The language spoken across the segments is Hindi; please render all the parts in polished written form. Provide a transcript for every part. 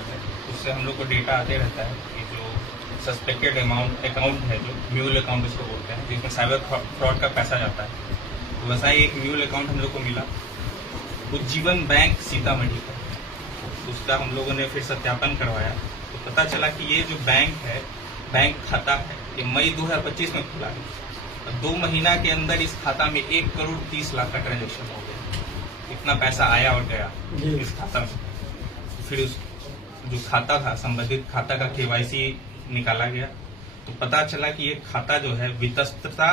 सॉफ्टवेयर है, उससे हम लोग को डेटा आते रहता है कि जो सस्पेक्टेड अकाउंट है, जो म्यूल अकाउंट उसको बोलते हैं, जिसमें साइबर फ्रॉड का पैसा जाता है। तो वैसा ही एक म्यूल अकाउंट हम लोग को मिला उज्जीवन बैंक सीतामढ़ी का। उसका हम लोगों ने फिर सत्यापन करवाया तो पता चला कि ये जो बैंक है, बैंक खाता है, ये मई 2025 में खुला है। 2 महीना के अंदर इस खाता में 1,30,00,000 का ट्रांजेक्शन हो गया। इतना पैसा आया और गया इस खाता में। फिर उस जो खाता था, संबंधित खाता का KYC निकाला गया तो पता चला कि ये खाता जो है वितस्त्रता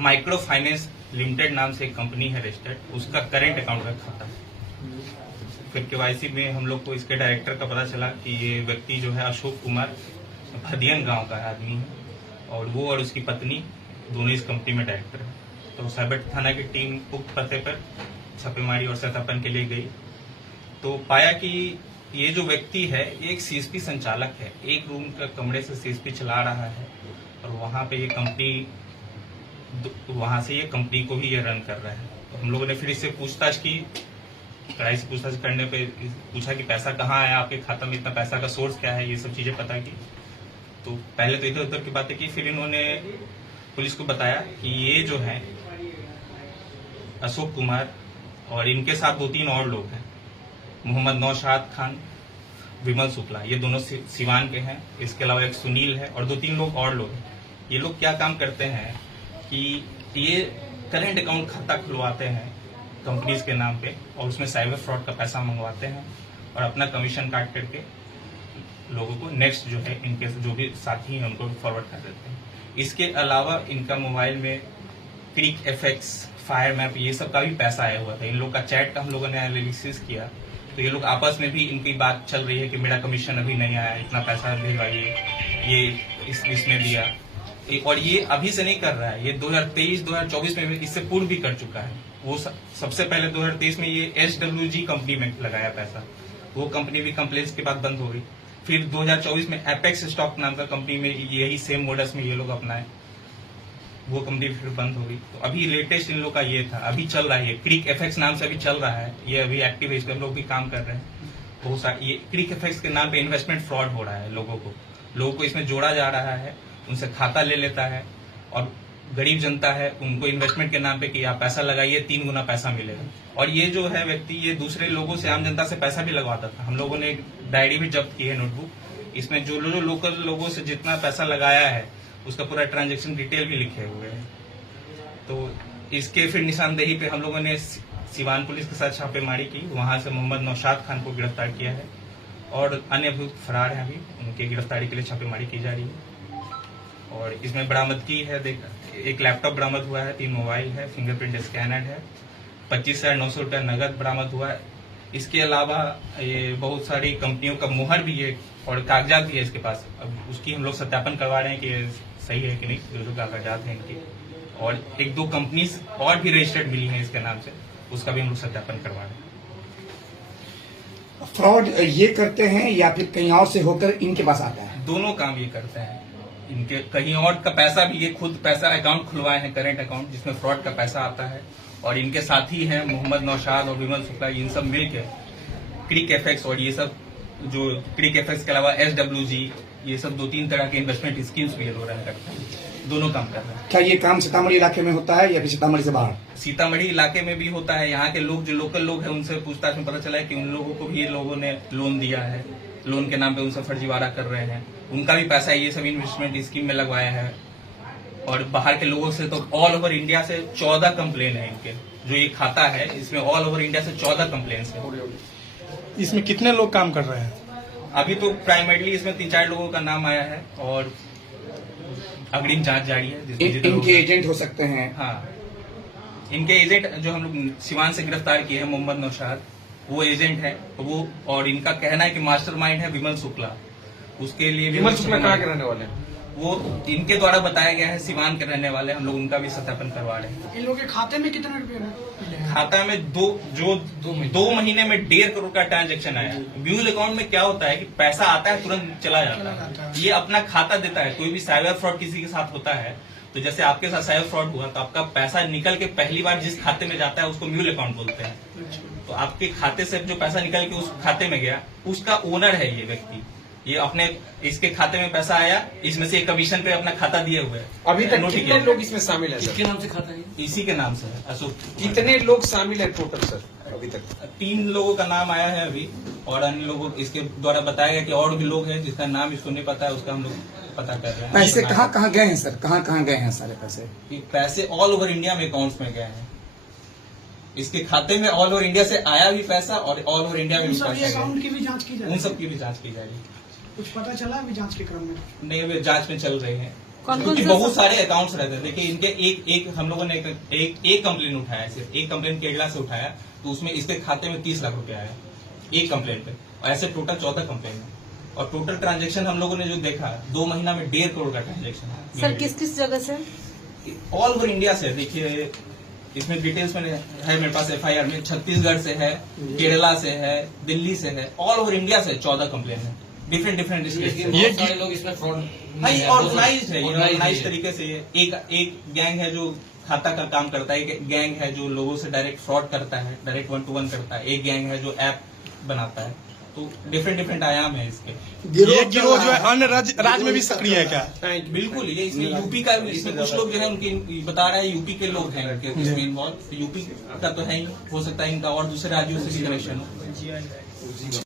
माइक्रो फाइनेंस लिमिटेड नाम से एक कंपनी है रजिस्टर्ड, उसका करंट अकाउंट का खाता है। फिर KYC में हम लोग को इसके डायरेक्टर का पता चला कि ये व्यक्ति जो है अशोक कुमार भदियन गांव का आदमी है और वो और उसकी पत्नी दोनों इस कंपनी में डायरेक्टर है। तो साइबर थाना की टीम उक्त पते पर छापेमारी और सत्यापन के लिए गई तो पाया कि ये जो व्यक्ति है ये एक CSP संचालक है, एक रूम का कमरे से CSP चला रहा है और वहां पे ये कंपनी, वहां से ये कंपनी को भी ये रन कर रहा है। तो हम लोगों ने फिर इससे पूछताछ की, कड़ाई से पूछताछ करने पे पूछा कि पैसा कहाँ आया, आपके खाता में इतना पैसा का सोर्स क्या है, ये सब चीजें पता की। तो पहले तो इधर उधर की बातें की, फिर इन्होंने पुलिस को बताया कि ये जो है अशोक कुमार और इनके साथ 2-3 और लोग हैं, मोहम्मद नौशाद खान, विमल शुक्ला, ये दोनों सिवान के हैं। इसके अलावा एक सुनील है और 2-3 लोग और लोग हैं। ये लोग क्या काम करते हैं कि ये करंट अकाउंट खाता खुलवाते हैं कंपनीज के नाम पे और उसमें साइबर फ्रॉड का पैसा मंगवाते हैं और अपना कमीशन काट करके लोगों को नेक्स्ट जो है इनके जो भी साथी हैं उनको फॉरवर्ड कर देते हैं। इसके अलावा इनका मोबाइल में क्लिक FX, फायर मैप, ये सब का भी पैसा आया हुआ था। इन लोग का चैट का हम लोगों ने एनालिसिस किया तो ये लोग आपस में भी इनकी बात चल रही है कि मेरा कमीशन अभी नहीं आया, इतना पैसा भिजवाइए, ये इसने दिया। और ये अभी से नहीं कर रहा है, ये 2023-2024 में इससे पूर्व भी कर चुका है। वो सबसे पहले 2023 में ये SWG कंपनी में लगाया पैसा, वो कंपनी भी कंप्लेंट्स के बाद बंद हो गई। फिर 2024 में एपेक्स स्टॉक नाम का कंपनी में यही सेम मॉडल्स में ये लोग अपनाए, वो कंपनी फिर बंद हो गई। तो अभी लेटेस्ट इन लोग का ये था, अभी चल रहा है, ये क्लिक FX नाम से अभी चल रहा है, ये अभी एक्टिव है, इस पर हम लोग भी काम कर रहे हैं। बहुत सारे ये क्लिक FX के नाम पे इन्वेस्टमेंट फ्रॉड हो रहा है, लोगों को इसमें जोड़ा जा रहा है, उनसे खाता ले लेता है और गरीब जनता है उनको इन्वेस्टमेंट के नाम पे कि आप पैसा लगाइए 3 गुना पैसा मिलेगा। और ये जो है व्यक्ति ये दूसरे लोगों से, आम जनता से पैसा भी लगवाता था। हम लोगों ने एक डायरी भी जब्त की है, नोटबुक, इसमें जो लोकल लोगों से जितना पैसा लगाया है उसका पूरा ट्रांजैक्शन डिटेल भी लिखे हुए हैं। तो इसके फिर निशानदेही पे हम लोगों ने सिवान पुलिस के साथ छापेमारी की, वहां से मोहम्मद नौशाद खान को गिरफ्तार किया है और अन्य अभियुक्त फरार हैं, अभी उनकी गिरफ्तारी के लिए छापेमारी की जा रही है। और इसमें बरामदगी है, एक लैपटॉप बरामद हुआ है, 3 मोबाइल है, फिंगरप्रिंट स्कैनर है, 25,900 रुपया नगद बरामद हुआ है। इसके अलावा ये बहुत सारी कंपनियों का मुहर भी है और कागजात भी है इसके पास। अब उसकी हम लोग सत्यापन करवा रहे हैं कि सही है कि नहीं, जो कागजात हैं इनके। और 1-2 कंपनीज और भी रजिस्टर्ड मिली हैं इसके नाम से, उसका भी हम लोग सत्यापन करवा रहे हैं। फ्रॉड ये करते हैं या फिर कहीं और से होकर इनके पास आता है? दोनों काम ये करते हैं, इनके कहीं और का पैसा भी, ये खुद पैसा अकाउंट खुलवाए हैं, करंट अकाउंट, जिसमें फ्रॉड का पैसा आता है। और इनके साथी हैं मोहम्मद नौशाद और विमल शुक्ला, इन सब मिलकर क्लिक FX और ये सब, जो क्लिक FX के अलावा SWG, ये सब 2-3 तरह के इन्वेस्टमेंट स्कीम्स भी ये लोग रन करते हैं, दोनों काम कर रहे हैं। क्या ये काम सीतामढ़ी इलाके में होता है या फिर सीतामढ़ी से बाहर? सीतामढ़ी इलाके में भी होता है। यहाँ के लोग, जो लोकल लोग हैं, उनसे पूछताछ में पता चला है कि उन लोगों को भी ये लोगों ने लोन दिया है, लोन के नाम पे उनसे फर्जीवाड़ा कर रहे हैं, उनका भी पैसा ये सब इन्वेस्टमेंट स्कीम में लगवाया है। और बाहर के लोगों से तो ऑल ओवर इंडिया से 14 कंप्लेन है इनके, जो ये खाता है इसमें ऑल ओवर इंडिया से 14 कंप्लेन है। इसमें कितने लोग काम कर रहे हैं? अभी तो प्राइमरीली इसमें 3-4 लोगों का नाम आया है और अग्रिम जांच जारी है। इनके एजेंट हो सकते हैं? हाँ, इनके एजेंट जो हम लोग सिवान से गिरफ्तार किए हैं, मोहम्मद नौशाद, वो एजेंट है वो। और इनका कहना है कि मास्टरमाइंड है विमल शुक्ला, उसके लिए विमल शुक्ला कहाँ के रहने वाले हैं? वो इनके द्वारा बताया गया है सिवान के रहने वाले, हम लोग उनका भी सत्यापन करवा रहे हैं। इन लोगों के खाते में कितने रुपए मिले हैं? खाता में 2 महीने में 1.5 करोड़ का ट्रांजैक्शन आया। म्यूल अकाउंट में क्या होता है कि पैसा आता है तुरंत चला जाता है, ये अपना खाता देता है। कोई भी साइबर फ्रॉड किसी के साथ होता है तो जैसे आपके साथ साइबर फ्रॉड हुआ तो आपका पैसा निकल के पहली बार जिस खाते में जाता है उसको म्यूल अकाउंट बोलते हैं। तो आपके खाते से जो पैसा निकल के उस खाते में गया, उसका ओनर है ये व्यक्ति। ये अपने इसके खाते में पैसा आया, इसमें से एक कमीशन पे अपना खाता दिए हुए है। अभी तक नोट कितने किया। लोग इसमें शामिल है किसके सर? नाम से खाता है? इसी के नाम से है अशोक। कितने लोग शामिल है टोटल सर अभी तक? 3 लोगों का नाम आया है अभी, और अन्य लोगों इसके द्वारा बताया गया कि और भी लोग हैं जिसका नाम इसको नहीं पता है, उसका हम लोग पता कर रहे हैं। पैसे कहाँ कहाँ गए हैं सर, कहाँ कहाँ गए हैं सारे पैसे? ये पैसे ऑल ओवर इंडिया में अकाउंट्स में गए हैं। इसके खाते में ऑल ओवर इंडिया से आया भी पैसा और ऑल ओवर इंडिया में उन भी सब पैसा अकाउंट गया। की भी जांच की जाए। उन सब की भी जांच की जाएगी। कुछ पता चला अभी जांच के क्रम में? नहीं, वे जांच में चल रहे हैं, कौन-कौन क्योंकि से बहुत सारे अकाउंट्स रहते हैं। देखिए इनके एक हम लोगों ने एक कंप्लेन उठाया, सिर्फ एक कंप्लेन केरला से उठाया, तो उसमें इसके खाते में 30 लाख रुपए आया एक कंप्लेन पे, और ऐसे टोटल 14 कंप्लेन है। और टोटल ट्रांजेक्शन हम लोगों ने जो देखा 2 महीना में 1.5 करोड़ का ट्रांजेक्शन है। सर किस किस जगह से? ऑल ओवर इंडिया से। देखिए इसमें डिटेल्स में है मेरे पास FIR में, छत्तीसगढ़ से है, केरला से है, दिल्ली से है, ऑल ओवर इंडिया से 14 कंप्लेन है, डिफरेंट स्टेट से। ये सारे लोग इसमें फ्रॉड नहीं, ऑर्गेनाइज है, ऑर्गेनाइज तरीके से। ये एक गैंग है जो खाता का काम करता है, एक गैंग है जो लोगों से डायरेक्ट फ्रॉड करता है, डायरेक्ट 1 to 1 करता है, एक गैंग है जो ऐप बनाता है। तो डिफरेंट आयाम है इसके। ये गिरोह जो है अन्य राज्य में भी सक्रिय है क्या? बिल्कुल, ये इसमें यूपी का, इसमें कुछ लोग जो है उनके बता रहे हैं यूपी के लोग हैं इनके इसमें इन्वॉल्व। यूपी का तो है ही, हो सकता है इनका और दूसरे राज्यों से भी कनेक्शन हो।